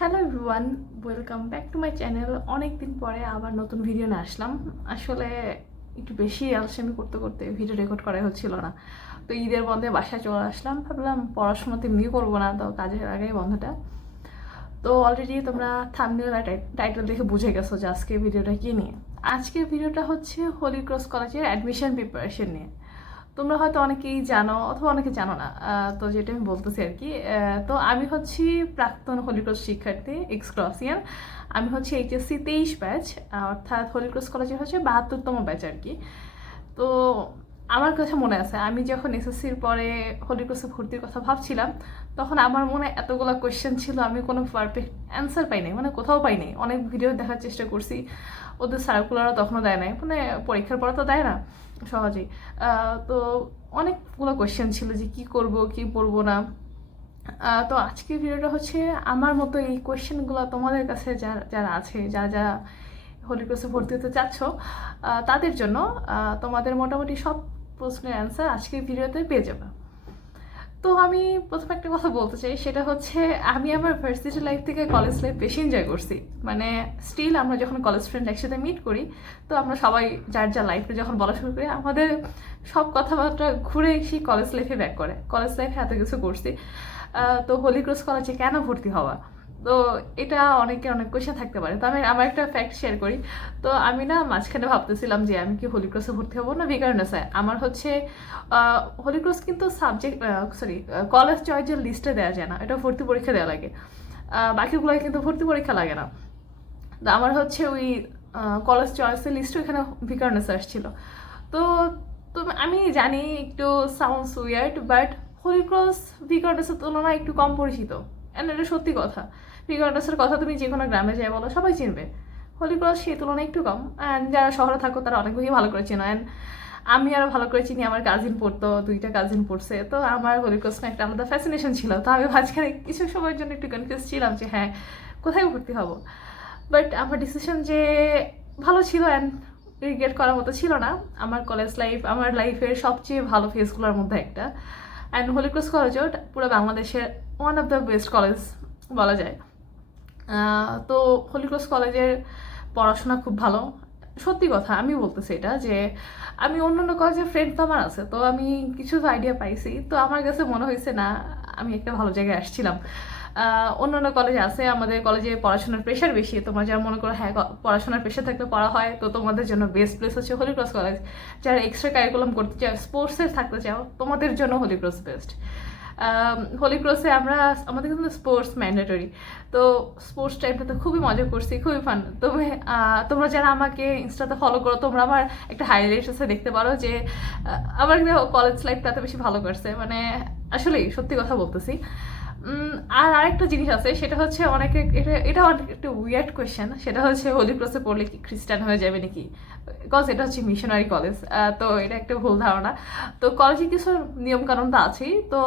Hello everyone welcome back to my channel অনেক দিন পরে আবার নতুন ভিডিও নিয়ে আসলাম। আসলে একটু বেশি আলসেমি করতে করতে ভিডিও রেকর্ড করা হচ্ছিল না। তো ঈদের বন্ধে বাসায় চলে আসলাম। ভাবলাম পড়াশোনা তো এমনি করব না, তো কাজের আগেই বন্ধটা। তো অলরেডি তোমরা থামনিল টাইটেল দেখে বুঝে গেছো যে আজকে ভিডিওটা কী নিয়ে। আজকের ভিডিওটা হচ্ছে হোলি ক্রস কলেজের অ্যাডমিশন প্রিপারেশন নিয়ে। তোমরা হয়তো অনেকেই জানো অথবা অনেকে জানো না তো যেটা আমি বলতেছি আর কি তো আমি হচ্ছি প্রাক্তন হলিক্রস শিক্ষার্থী এক্সক্রসিয়ান আমি হচ্ছে এইচএসসি তেইশ ব্যাচ অর্থাৎ হলিক্রস কলেজে হচ্ছে বাহাত্তরতম ব্যাচ আর কি। তো আমার কথা মনে আছে, আমি যখন এসএসসির পরে হলিক্রসে ভর্তির কথা ভাবছিলাম তখন আমার মনে এতগুলো কোয়েশ্চেন ছিল, আমি কোনো পারফেক্ট অ্যান্সার পাই নাই মানে কোথাও পাই নাই। অনেক ভিডিও দেখার চেষ্টা করছি, ওদের সার্কুলারও তখনও দেয় নাই। মানে পরীক্ষার পরে তো দেয় না, সহজেই। তো অনেকগুলো কোয়েশ্চেন ছিল যে কি করব, কি পড়ব না। তো আজকের ভিডিওটা হচ্ছে আমার মতো এই কোয়েশ্চেনগুলো তোমাদের কাছে যারা যারা আছে, যারা যারা হোলি ক্রসে ভর্তি হতে চাচ্ছ তাদের জন্য তোমাদের মোটামুটি সব প্রশ্নের অ্যান্সার আজকের ভিডিওতে পেয়ে যাবে। তো আমি প্রথম একটা কথা বলতে চাই, সেটা হচ্ছে আমি আমার ভার্সিটি লাইফ থেকে কলেজ লাইফ বেশি এনজয় করছি। মানে স্টিল আমরা যখন কলেজ ফ্রেন্ড একসাথে মিট করি, তো আমরা সবাই যার যার লাইফে যখন বলা শুরু করি, আমাদের সব কথাবার্তা ঘুরে সেই কলেজ লাইফে ব্যাক করে। কলেজ লাইফে এত কিছু করছি। তো হোলি ক্রস কলেজে কেন ভর্তি হওয়া? তো এটা অনেকে অনেক কোয়েশ্চেন থাকতে পারে। তো আমি আমার একটা ফ্যাক্ট শেয়ার করি। তো আমি না মাঝখানে ভাবতেছিলাম যে আমি কি হোলি ক্রসে ভর্তি হব না বিকারণেসায় আমার হচ্ছে হোলি ক্রস কিন্তু সাবজেক্ট সরি কলেজ চয়েসের লিস্টে দেওয়া যায় না। এটা ভর্তি পরীক্ষা দেওয়া লাগে। আহ, বাকিগুলোয় কিন্তু ভর্তি পরীক্ষা লাগে না। তো আমার হচ্ছে ওই কলেজ চয়েসের লিস্ট ওইখানে ভিকারনেস আসছিল। তো তো আমি জানি একটু sounds weird but Holy Cross তুলনায় একটু কম পরিচিত। অ্যান্ড এটা সত্যি কথা। ভিকারনেসের কথা তুমি যে কোনো গ্রামে যাই বলো, সবাই চিনবে। হোলি ক্রস সেই তুলনায় একটু কম। অ্যান্ড যারা শহরে থাকো, তারা অনেক বেশি ভালো করে চেনো। অ্যান্ড আমি আরও ভালো করে চিনি, আমার কাজিন পড়তো, দুইটা কাজিন পড়ছে। তো আমার হোলি ক্রস একটা আলাদা ফ্যাসিনেশন ছিল। তো আমি মাঝখানে কিছু সময়ের জন্য একটু কনফিউজ ছিলাম যে হ্যাঁ কোথায় ভর্তি হব? বাট আমার ডিসিশন যে ভালো ছিল অ্যান্ড রিগ্রেট করার মতো ছিল না। আমার কলেজ লাইফ আমার লাইফের সবচেয়ে ভালো ফেজগুলোর মধ্যে একটা। অ্যান্ড হলিক্রস কলেজও পুরো বাংলাদেশের one of the best college বলা যায়। তো হলিক্রস কলেজের পড়াশোনা খুব ভালো। সত্যি কথা, আমি বলতেছি এটা যে, আমি অন্য অন্য কলেজের ফ্রেন্ড তো আমার আছে, তো আমি কিছু আইডিয়া পাইছি। তো আমার কাছে মনে হয়েছে, না, আমি একটা ভালো জায়গায় আসছিলাম। অন্য অন্য কলেজে আছে, আমাদের কলেজে পড়াশোনার প্রেশার বেশি, তোমরা যারা মনে করো হ্যাঁ পড়াশোনার প্রেশার থাকলে পড়া হয়, তো তোমাদের জন্য বেস্ট প্লেস হচ্ছে হলিক্রস কলেজ। যারা এক্সট্রা কারিকুলাম করতে চাও স্পোর্টসে থাকতে চাও, তোমাদের জন্য হলিক্রস বেস্ট হলিক্রসে আমরা, আমাদের কিন্তু স্পোর্টস ম্যান্ডেটরি তো স্পোর্টস টাইমটাতে খুবই মজা করছি, খুবই ফান তবে তোমরা যারা আমাকে ইনস্টাতে ফলো করো, তোমরা আমার একটা হাইলাইটস আছে দেখতে পারো যে আমার কলেজ লাইফটা এত বেশি ভালো করছে। মানে আসলেই সত্যি কথা বলতেছি। আর আরেকটা জিনিস আছে, সেটা হচ্ছে অনেকে, এটা এটা অনেক একটা উইয়ার্ড কোয়েশ্চেন সেটা হচ্ছে হোলি ক্রসে পড়লে কি খ্রিস্টান হয়ে যাবে নাকি? বিকজ এটা হচ্ছে মিশনারি কলেজ তো এটা একটা ভুল ধারণা। তো কলেজে কিছু নিয়ম কানুন তো আছেই তো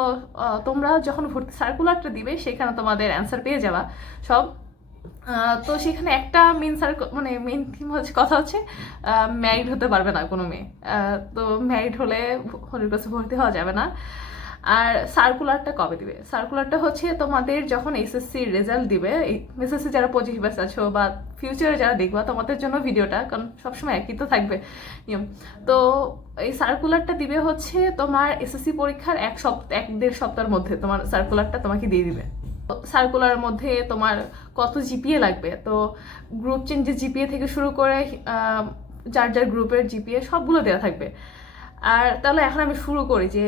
তোমরা যখন ভর্তি সার্কুলারটা দিবে, সেখানে তোমাদের অ্যান্সার পেয়ে যাবা সব। তো সেখানে একটা মেন সার মানে মেন থিম হচ্ছে, কথা হচ্ছে ম্যারিড হতে পারবে না কোনো মেয়ে। তো ম্যারিড হলে হোলির কাছে ভর্তি হওয়া যাবে না। আর সার্কুলারটা কবে দিবে? সার্কুলারটা হচ্ছে তোমাদের যখন এসএসসির রেজাল্ট দিবে এসএসসি যারা পঁচিশ ব্যাচ আছো বা ফিউচারে যারা দেখবা, তোমাদের জন্য ভিডিওটা কারণ সবসময় একই তো থাকবে নিয়ম। তো এই সার্কুলারটা দিবে হচ্ছে তোমার এসএসসি পরীক্ষার এক সপ্তাহ এক দেড় সপ্তাহের মধ্যে তোমার সার্কুলারটা তোমাকে দিয়ে দিবে। সার্কুলারের মধ্যে তোমার কত জিপিএ লাগবে? তো গ্রুপ চেঞ্জের জিপিএ থেকে শুরু করে যার যার গ্রুপের জিপিএ সবগুলো দেওয়া থাকবে। আর তাহলে এখন আমি শুরু করি যে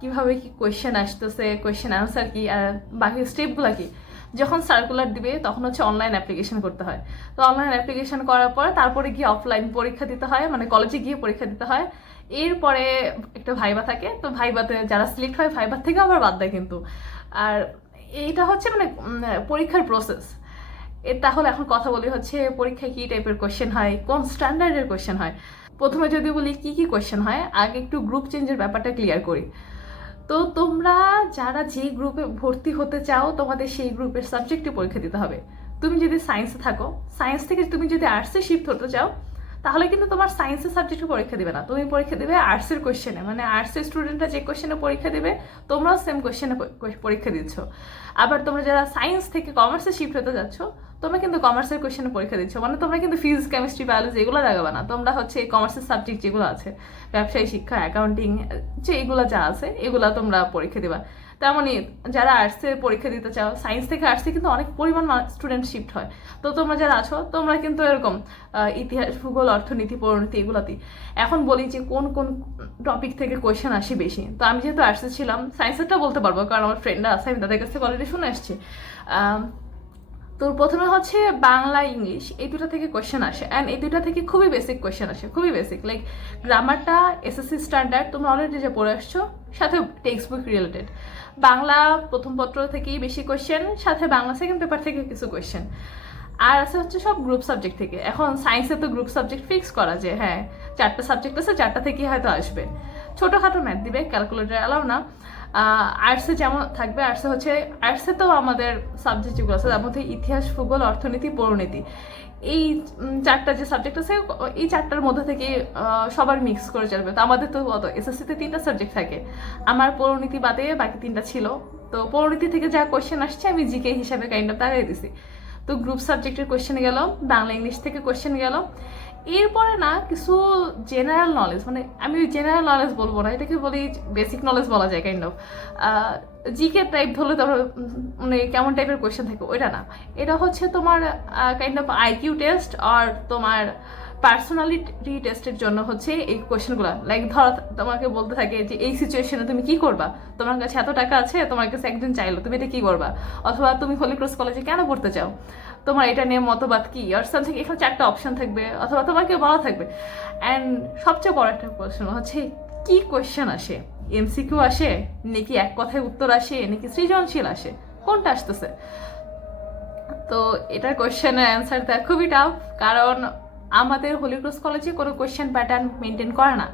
কীভাবে কি কোয়েশ্চেন আসতেছে কোয়েশ্চেন আনসার কি, আর বাকি স্টেপগুলো কি? যখন সার্কুলার দিবে, তখন হচ্ছে অনলাইন অ্যাপ্লিকেশন করতে হয়। তো অনলাইন অ্যাপ্লিকেশন করার পর তারপরে গিয়ে অফলাইন পরীক্ষা দিতে হয় মানে কলেজে গিয়ে পরীক্ষা দিতে হয়। এরপরে একটা ভাইবা থাকে, তো ভাইবাতে যারা সিলেক্ট হয় ভাইবার থেকে আবার বাদ দেয় কিন্তু। আর এইটা হচ্ছে মানে পরীক্ষার প্রসেস এর তাহলে এখন কথা বলি হচ্ছে পরীক্ষায় কী টাইপের কোয়েশ্চেন হয়, কোন স্ট্যান্ডার্ডের কোয়েশ্চেন হয়? প্রথমে যদি বলি কি কি কোয়েশ্চেন হয়, আগে একটু গ্রুপ চেঞ্জের ব্যাপারটা ক্লিয়ার করি। তো তোমরা যারা যে গ্রুপে ভর্তি হতে চাও, তোমাদের সেই গ্রুপের সাবজেক্টে পরীক্ষা দিতে হবে। তুমি যদি সায়েন্সে থাকো সায়েন্স থেকে তুমি যদি আর্টসে শিফট হতে চাও, তাহলে কিন্তু তোমার সায়েন্সের সাবজেক্টে পরীক্ষা দেবে না। তুমি পরীক্ষা দেবে আর্টসের কোয়েশ্চেনে মানে আর্টসের স্টুডেন্টরা যে কোয়েশ্চেনে পরীক্ষা দেবে, তোমরাও সেম কোয়েশ্চেনে পরীক্ষা দিচ্ছ। আবার তোমরা যারা সায়েন্স থেকে কমার্সে শিফট হতে যাচ্ছ তোমরা কিন্তু কমার্সের কোয়েশ্চেনে পরীক্ষা দিচ্ছ। মানে তোমরা কিন্তু ফিজিক্স কেমিস্ট্রি বায়োলজি এগুলো দেখাবে না। তোমরা হচ্ছে এই কমার্সের সাবজেক্ট যেগুলো আছে, ব্যবসায়ী শিক্ষা অ্যাকাউন্টিং যে এগুলো যা আছে, এগুলো তোমরা পরীক্ষা দিবা। তেমনই যারা আর্টসে পরীক্ষা দিতে চাও সায়েন্স থেকে আর্টসে কিন্তু অনেক পরিমাণ স্টুডেন্ট শিফট হয়। তো তোমরা যারা আছো, তোমরা কিন্তু এরকম ইতিহাস, ভূগোল, অর্থনীতি পরিণতি এগুলোতেই এখন বলি যে কোন কোন টপিক থেকে কোয়েশ্চেন আসে বেশি। তো আমি যেহেতু আর্টসে ছিলাম সায়েন্সেরটা বলতে পারব, কারণ আমার ফ্রেন্ডরা আছে, আমি তাদের কাছ থেকে অলরেডি শুনে আসছি তোর প্রথমে হচ্ছে বাংলা, ইংলিশ এই দুটো থেকে কোয়েশ্চেন আসে। অ্যান্ড এই দুটো থেকে খুবই বেসিক কোয়েশ্চেন আসে, খুবই বেসিক লাইক গ্রামারটা এসএসসি স্ট্যান্ডার্ড তোমরা অলরেডি যে পড়ে আসছো, সাথে টেক্সট বুক রিলেটেড বাংলা প্রথম পত্র থেকেই বেশি কোয়েশ্চেন সাথে বাংলা সেকেন্ড পেপার থেকে কিছু কোয়েশ্চেন আর আছে হচ্ছে সব গ্রুপ সাবজেক্ট থেকে। এখন সায়েন্সে তো গ্রুপ সাবজেক্ট ফিক্স করা যে হ্যাঁ। চারটা সাবজেক্ট আছে, চারটা থেকেই হয়তো আসবে। ছোটোখাটো ম্যাথ দিবে ক্যালকুলেটার অ্যালাও না। আর্টসে যেমন থাকবে আর্টসে হচ্ছে আর্টসে তো আমাদের সাবজেক্ট যেগুলো আছে, তার মধ্যে ইতিহাস, ভূগোল, অর্থনীতি পরিণতি এই চারটা যে সাবজেক্ট আছে, এই চারটার মধ্যে থেকে সবার মিক্স করে চলবে। তো আমাদের তো কত এসএসসিতে তিনটা সাবজেক্ট থাকে। আমার পরিণতি বাদে বাকি তিনটা ছিল। তো পরিণতি থেকে যা কোয়েশ্চেন আসছে, আমি জিকে হিসাবে কাইন্ড অফ দাঁড়িয়ে দিছি। তো গ্রুপ সাবজেক্টের কোয়েশ্চেন গেল, বাংলা ইংলিশ থেকে কোয়েশ্চেন গেল। এরপরে না কিছু জেনারেল নলেজ মানে আমি ওই জেনারেল নলেজ বলব না, এটাকে বলি বেসিক নলেজ বলা যায় কাইন্ড অফ জিকে টাইপ ধরলে তারপরে মানে কেমন টাইপের কোয়েশ্চেন থাকে, ওইটা না। এটা হচ্ছে তোমার কাইন্ড অফ আইকিউ টেস্ট আর তোমার পার্সোনালিটি টেস্টের জন্য হচ্ছে এই কোয়েশ্চেনগুলো লাইক ধরো, তোমাকে বলতে থাকে যে এই সিচুয়েশনে তুমি কি করবা? তোমার কাছে এত টাকা আছে, তোমার কাছে একজন চাইলো, তুমি এটা কি করবা? অথবা তুমি হোলি ক্রস কলেজে কেন পড়তে চাও? তোমার এটা নিয়ে মতবাদ কি? আর সামথিং এখানে চারটা অপশন থাকবে, অথবা তোমাকে বলা থাকবে। অ্যান্ড সবচেয়ে বড় একটা প্রশ্ন হচ্ছে, কি কোয়েশ্চেন আসে? এমসিকিউ আসে, নাকি এক কথায় উত্তর আসে, নাকি সৃজনশীল আসে? কোনটা আসতেছে? তো এটার কোয়েশ্চেনের অ্যান্সার দেওয়া খুবই টাফ কারণ আমাদের হলিক্রস কলেজে কোনো কোয়েশ্চেন প্যাটার্ন মেনটেন করে না।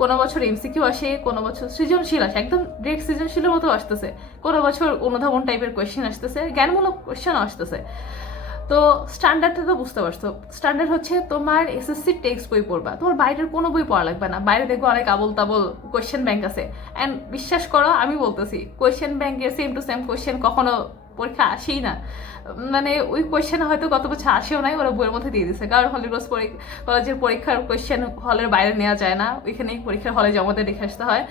কোনো বছর এমসিকিউ আসে, কোনো বছর সৃজনশীল আসে, একদম ডিরেক্ট সৃজনশীলের মতো আসতেছে। কোনো বছর অনুধাবন টাইপের কোয়েশ্চেন আসতেছে, জ্ঞানমূলক কোয়েশ্চেন আসতেছে। তো স্ট্যান্ডার্ডটা তো বুঝতে পারছ। স্ট্যান্ডার্ড হচ্ছে তোমার এসএসসি টেক্সট বই পড়বা। তোমার বাইরের কোনো বই পড়া লাগবে না। বাইরে দেখব অনেক আবল তাবল কোয়েশ্চেন ব্যাংক আছে। অ্যান্ড বিশ্বাস করো, আমি বলতেছি কোয়েশ্চেন ব্যাংকের সেম টু সেম কোয়েশ্চেন কখনো পরীক্ষা আসেই না। মানে ওই কোয়েশ্চেন হয়তো গত বছর আসেও নাই, ওরা বইয়ের মধ্যে দিয়ে দিচ্ছে কারণ হলিক্রস কলেজের পরীক্ষার কোয়েশ্চেন হলের বাইরে নেওয়া যায় না। ওইখানেই পরীক্ষার হলে জমাতে রেখে আসতে হয়।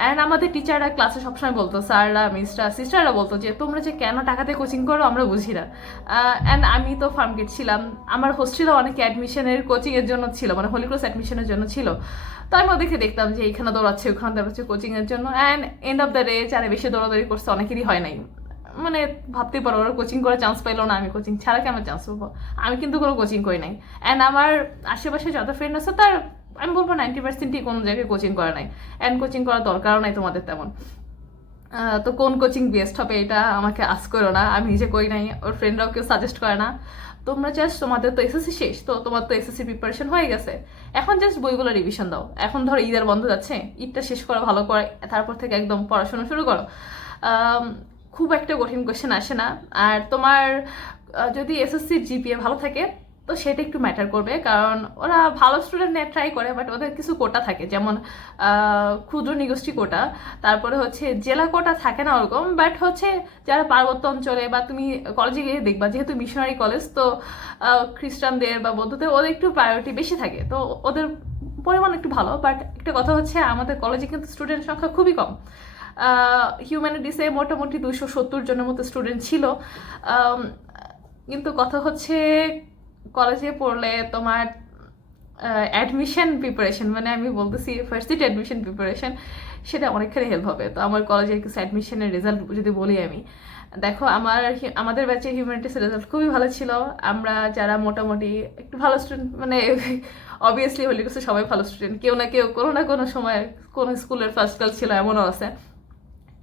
অ্যান্ড আমাদের টিচাররা ক্লাসে সবসময় বলতো, স্যাররা মিসরা সিস্টাররা বলতো যে, তোমরা যে কেন টাকাতে কোচিং করো, আমরা বুঝি না। অ্যান্ড আমি তো ফার্ম গেট ছিলাম। আমার হোস্টেলও অনেকে অ্যাডমিশনের কোচিংয়ের জন্য ছিল মানে হোলিক্রস অ্যাডমিশনের জন্য ছিল। তো আমি ওদেরকে দেখতাম যে এখানে দৌড়াচ্ছে, ওখানে দৌড়াচ্ছে কোচিংয়ের জন্য। And end of the day যারা বেশি দৌড়াদৌড়ি করছে, অনেকেরই হয় নাই। মানে ভাবতেই পারো, ওরা কোচিং করে চান্স পাইলো না, আমি কোচিং ছাড়া কেমন চান্স পাবো? আমি কিন্তু কোনো কোচিং করি নাই। অ্যান্ড আমার আশেপাশে যত ফ্রেন্ড আছে তার, আমি বলব নাইনটি পার্সেন্টই কোনো জায়গায় কোচিং করে নাই। অ্যান্ড কোচিং করার দরকারও নাই তোমাদের তেমন। তো কোন কোচিং বেস্ট হবে এটা আমাকে আস করো না, আমি নিজে করি নাই, ওর ফ্রেন্ডরাও কেউ সাজেস্ট করে না। তোমরা জাস্ট তোমাদের তো এসএসসি শেষ, তো তোমার তো এসএসসি প্রিপারেশন হয়ে গেছে। এখন জাস্ট বইগুলো রিভিশন দাও। এখন ধরো ঈদের বন্ধ যাচ্ছে, ঈদটা শেষ করা ভালো করে, তারপর থেকে একদম পড়াশোনা শুরু করো। খুব একটা কঠিন কোশ্চেন আসে না। আর তোমার যদি এসএসসির জিপিএ ভালো থাকে, তো সেটা একটু ম্যাটার করবে। কারণ ওরা ভালো স্টুডেন্ট ট্রাই করে বাট ওদের কিছু কোটা থাকে। যেমন ক্ষুদ্র নিগোষ্ঠী কোটা তারপরে হচ্ছে জেলা কোটা থাকে না ওরকম বাট হচ্ছে যারা পার্বত্য অঞ্চলে বা তুমি কলেজে গিয়ে দেখবা, যেহেতু মিশনারি কলেজ তো খ্রিস্টানদের বা বৌদ্ধদের ওদের একটু প্রায়োরিটি বেশি থাকে। তো ওদের পরিমাণ একটু ভালো বাট একটা কথা হচ্ছে আমাদের কলেজে কিন্তু স্টুডেন্ট সংখ্যা খুবই কম। হিউম্যানিটিসে মোটামুটি দুশো সত্তর জনের মতো স্টুডেন্ট ছিল। কিন্তু কথা হচ্ছে কলেজে পড়লে তোমার অ্যাডমিশন প্রিপারেশন মানে আমি বলতেছি ফার্স্ট অ্যাডমিশন প্রিপারেশন সেটা অনেকখানি হেল্প হবে। তো আমার কলেজের কিছু অ্যাডমিশনের রেজাল্ট যদি বলি আমি। দেখো, আমার আমাদের ব্যাচে হিউম্যানিটিসের রেজাল্ট খুবই ভালো ছিল। আমরা যারা মোটামুটি একটু ভালো স্টুডেন্ট মানে অবভিয়াসলি হলে কিছু সবাই ভালো স্টুডেন্ট কেউ না কেউ কোনো না কোনো সময় কোনো স্কুলের ফার্স্ট ক্লাস ছিল, এমনও আছে।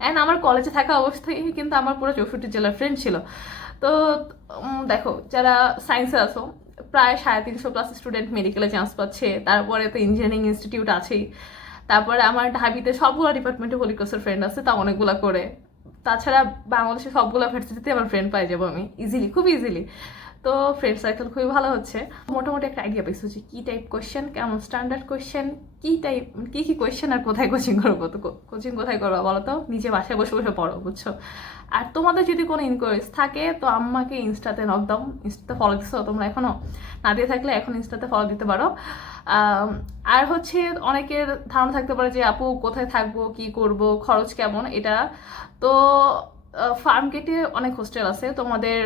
অ্যান্ড আমার কলেজে থাকা অবস্থায় কিন্তু আমার পুরো চৌষট্টি জেলার ফ্রেন্ড ছিল। তো দেখো, যারা সায়েন্সে আছো, প্রায় সাড়ে তিনশো প্লাস স্টুডেন্ট মেডিকেলে চান্স পাচ্ছে। তারপরে তো ইঞ্জিনিয়ারিং ইনস্টিটিউট আছেই। তারপরে আমার ঢাবিতে সবগুলো ডিপার্টমেন্টে হলিক্রসের ফ্রেন্ড আছে, তা অনেকগুলো করে। তাছাড়া বাংলাদেশের সবগুলো ভার্সিটিতে আমার ফ্রেন্ড পাই যাব আমি। ইজিলি খুব ইজিলি তো ফ্রেন্ড সার্কেল খুবই ভালো হচ্ছে। মোটামুটি একটা আইডিয়া পেয়েছি যে কী টাইপ কোয়েশ্চেন কেমন স্ট্যান্ডার্ড কোয়েশ্চেন কী টাইপ কী কী কোয়েশ্চেন আর কোথায় কোচিং করব? তো কোচিং কোথায় করব বলো তো? নিজে বাসায় বসে বসে পড়ো, বুঝছ? আর তোমাদের যদি কোনো ইনকোয়ারিজ থাকে, তো আমাকে ইনস্টাতে নক দাও ইনস্টাতে ফলো দিচ্ছ তোমরা এখনও না দিয়ে থাকলে এখন ইনস্টাতে ফলো দিতে পারো। আর হচ্ছে অনেকের ধারণা থাকতে পারে যে, আপু, কোথায় থাকব? কি করব? খরচ কেমন? এটা তো ফার্ম গেটে অনেক হোস্টেল আছে। তোমাদের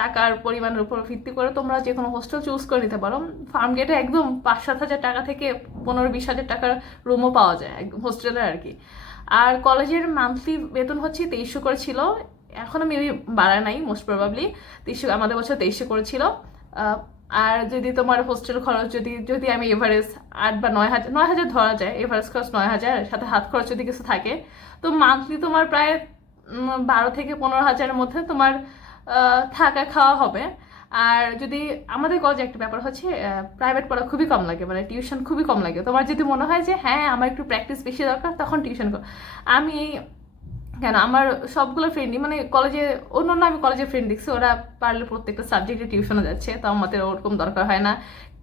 টাকার পরিমাণের উপর ভিত্তি করে তোমরা যে কোনো হোস্টেল চুজ করে নিতে পারো। ফার্ম গেটে একদম পাঁচ সাত হাজার টাকা থেকে পনেরো বিশ হাজার টাকার রুমও পাওয়া যায় একদম হোস্টেলের আর কি। আর কলেজের মান্থলি বেতন হচ্ছে তেইশশো করে ছিল। এখনও মেবি বাড়ায় নাই মোস্ট প্রবাবলি তেইশশো, আমাদের বছর তেইশশো করেছিল আর যদি তোমার হোস্টেল খরচ যদি যদি আমি এভারেজ আট বা নয় হাজার নয় হাজার ধরা যায় এভারেজ খরচ নয় হাজার সাথে হাত খরচ যদি কিছু থাকে, তো মান্থলি তোমার প্রায় বারো থেকে পনেরো হাজারের মধ্যে তোমার থাকা খাওয়া হবে। আর যদি আমাদের কলেজে একটা ব্যাপার হচ্ছে প্রাইভেট পড়া খুবই কম লাগে মানে টিউশন খুবই কম লাগে। তোমার যদি মনে হয় যে হ্যাঁ আমার একটু প্র্যাকটিস বেশি দরকার, তখন টিউশন কর। আমি কেন, আমার সবগুলো ফ্রেন্ডই মানে কলেজে অন্য অন্য আমি কলেজে ফ্রেন্ড দেখছি, ওরা পারলে প্রত্যেকটা সাবজেক্টে টিউশনে যাচ্ছে, তো আমাদের ওরকম দরকার হয় না।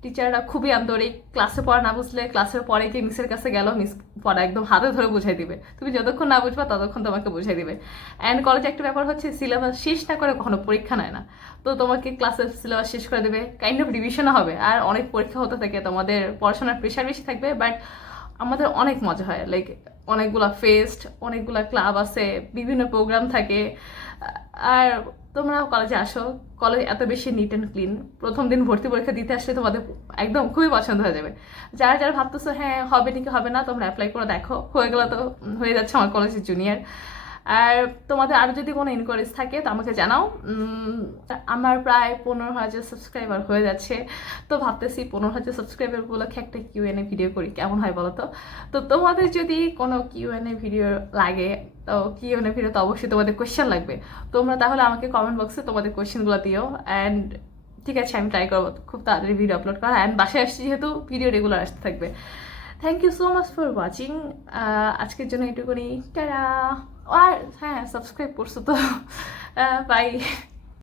টিচাররা খুবই আন্তরিক। ক্লাসে পড়া না বুঝলে ক্লাসের পরে কি মিসের কাছে গেল? মিস পড়া একদম হাতে ধরে বুঝাই দিবে। তুমি যতক্ষণ না বুঝবা ততক্ষণ তোমাকে বুঝাই দিবে। অ্যান্ড কলেজে একটা ব্যাপার হচ্ছে সিলেবাস শেষ না করে কখনো পরীক্ষা নেয় না। তো তোমাকে ক্লাসের সিলেবাস শেষ করে দেবে। কাইন্ড অফ রিভিশনও হবে। আর অনেক পরীক্ষা হতে থাকে, তোমাদের পড়াশোনার প্রেশার বেশি থাকবে। বাট আমাদের অনেক মজা হয়। লাইক অনেকগুলা ফেস্ট অনেকগুলা ক্লাব আছে, বিভিন্ন প্রোগ্রাম থাকে। আর তোমরা কলেজে আসো। কলেজ এত বেশি নিট অ্যান্ড ক্লিন প্রথম দিন ভর্তি পরীক্ষা দিতে আসলে তোমাদের একদম খুবই পছন্দ হয়ে যাবে। যারা যারা ভাবতেছো হ্যাঁ হবে নাকি হবে না, তোমরা অ্যাপ্লাই করে দেখো। হয়ে গেলে তো, হয়ে যাচ্ছে আমার কলেজের জুনিয়র আর তোমাদের আরও যদি কোনো ইনকোয়ারিজ থাকে তো আমাকে জানাও। আমার প্রায় পনেরো হাজার সাবস্ক্রাইবার হয়ে যাচ্ছে। তো ভাবতেছি পনেরো হাজার সাবস্ক্রাইবার উপলক্ষে একটা কিউ এন ভিডিও করি। কেমন হয় বলো তো? তো তোমাদের যদি কোনো কিউ এন ভিডিও লাগে, তো এন এ ভিডিও তো অবশ্যই তোমাদের কোয়েশ্চেন লাগবে। তোমরা তাহলে আমাকে কমেন্ট বক্সে তোমাদের কোয়েশ্চেনগুলো দিও। অ্যান্ড ঠিক আছে, আমি ট্রাই করব। খুব তাড়াতাড়ি ভিডিও আপলোড করা। অ্যান্ড বাসায় আসছি যেহেতু ভিডিও রেগুলার আসতে থাকবে। Thank you so much for watching আজকের জন্য এটুকুনি টাটা আর হ্যাঁ সাবস্ক্রাইব করছ তো। বাই